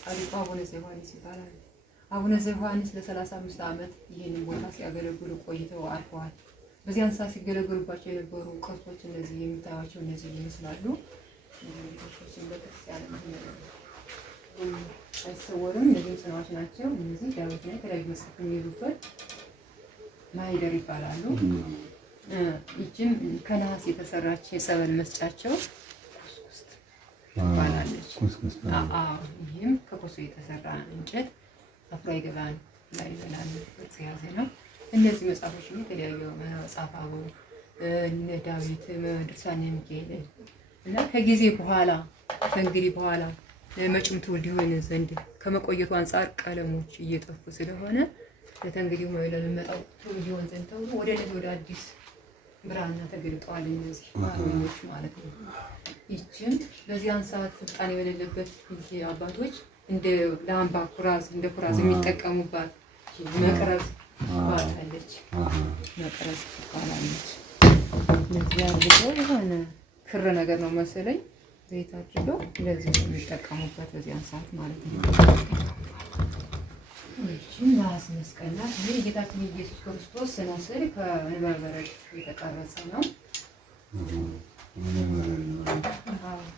ጻድቁ አቡነ ዘዮሐንስ ይባላል። አቡነ ዘዮሐንስ ለ35 ዓመት ይህንን ቦታ ሲያገለግሉ ቆይተው አርፈዋል። በዚያን ሰዓት ሲገለገሉባቸው የነበሩ ቅርሶች እነዚህ የምታዩቸው እነዚህ ይመስላሉ። እንግዲህ በክርስቲያን አይሰወርም። እነዚህ ጽናዎች ናቸው። እነዚህ ዳዊትና የተለያዩ መጽሐፍ የሚይዙበት ማይደር ይባላሉ። ይህችም ከነሐስ የተሰራች የጸበል መስጫቸው ኩስኩስት ትባላለች። ይህም ከኮሶ የተሰራ እንጨት አፍሮ አይገባን ላይ ይበላል የተያዘ ነው። እነዚህ መጽሐፎች የተለያዩ መጽሐፍ አበው እነ ዳዊት ድርሳነ ሚካኤል እና ከጊዜ በኋላ ከእንግዲህ በኋላ ለመጪው ትውልድ ይሆን ዘንድ ከመቆየቱ አንጻር ቀለሞች እየጠፉ ስለሆነ ለተንግዲው ለሚመጣው ትውልድ ይሆን ዘንድ ተብሎ ወደ አዲስ ብራና ተገልጠዋል። እነዚህ አሮኞች ማለት ነው። ይህችም በዚያን ሰዓት ስልጣን የሌለበት ጊዜ አባቶች እንደ ላምባ ኩራዝ እንደ ኩራዝ የሚጠቀሙባት መቅረዝ ትባላለች። መቅረዝ ትባላለች። ለዚህ አድርገው የሆነ ክር ነገር ነው መሰለኝ ዘይት አድርገው ለዚህ የሚጠቀሙበት በዚያን ሰዓት ማለት ነው። ይህችን ነሐስ መስቀል ናት። ይህ የጌታችን ኢየሱስ ክርስቶስ ስነ ስዕል ከዕንበረ በረድ የተቀረጸ ነው።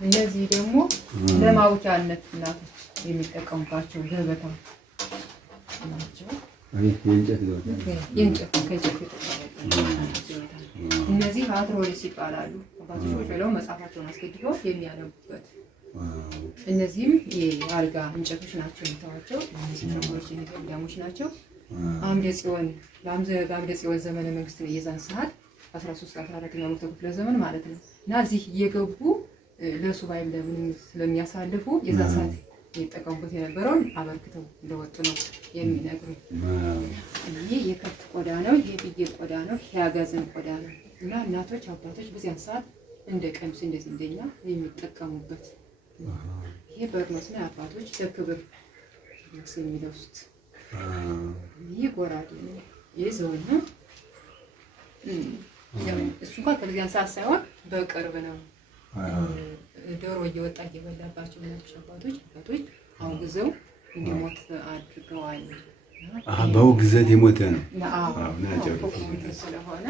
እነዚህ ደግሞ ለማውጫነት እናቶች የሚጠቀሙባቸው ገበታ ናቸው። የእንጨት ከእንጨት የተቀረጸ እነዚህ አትሮሊስ ይባላሉ። አባቶች ብለው መጽሐፋቸውን አስገድፈው የሚያነቡበት እነዚህም የአልጋ እንጨቶች ናቸው። የምታዋቸው እነዚህ ሸንጎሮች የሚገዳሞች ናቸው። አምደ ጽዮን በአምደ ጽዮን ዘመነ መንግስት ነው የዛን ሰዓት 13-14ኛው መቶ ክፍለ ዘመን ማለት ነው። እና እዚህ እየገቡ ለሱባኤም ለምንም ስለሚያሳልፉ የዛን ሰዓት የሚጠቀሙበት የነበረውን አበርክተው እንደወጡ ነው የሚነግሩ። ይህ የከብት ቆዳ ነው፣ የፍየል ቆዳ ነው፣ የአጋዘን ቆዳ ነው። እና እናቶች አባቶች በዚያን ሰዓት እንደ ቀሚስ እንደዚህ እንደኛ የሚጠቀሙበት ይሄ በርኖስ ነው። አባቶች ለክብር ልብስ የሚለብሱት። ይህ ጎራዴ ነው። ይህ ዘወን ነው። እሱ እንኳን ከዚያን ሰዓት ሳይሆን በቅርብ ነው። ዶሮ እየወጣ እየበላባቸው ናቸው አባቶች አውግዘው እንዲሞት አድርገዋል። በውግዘት የሞተ ነው ስለሆነ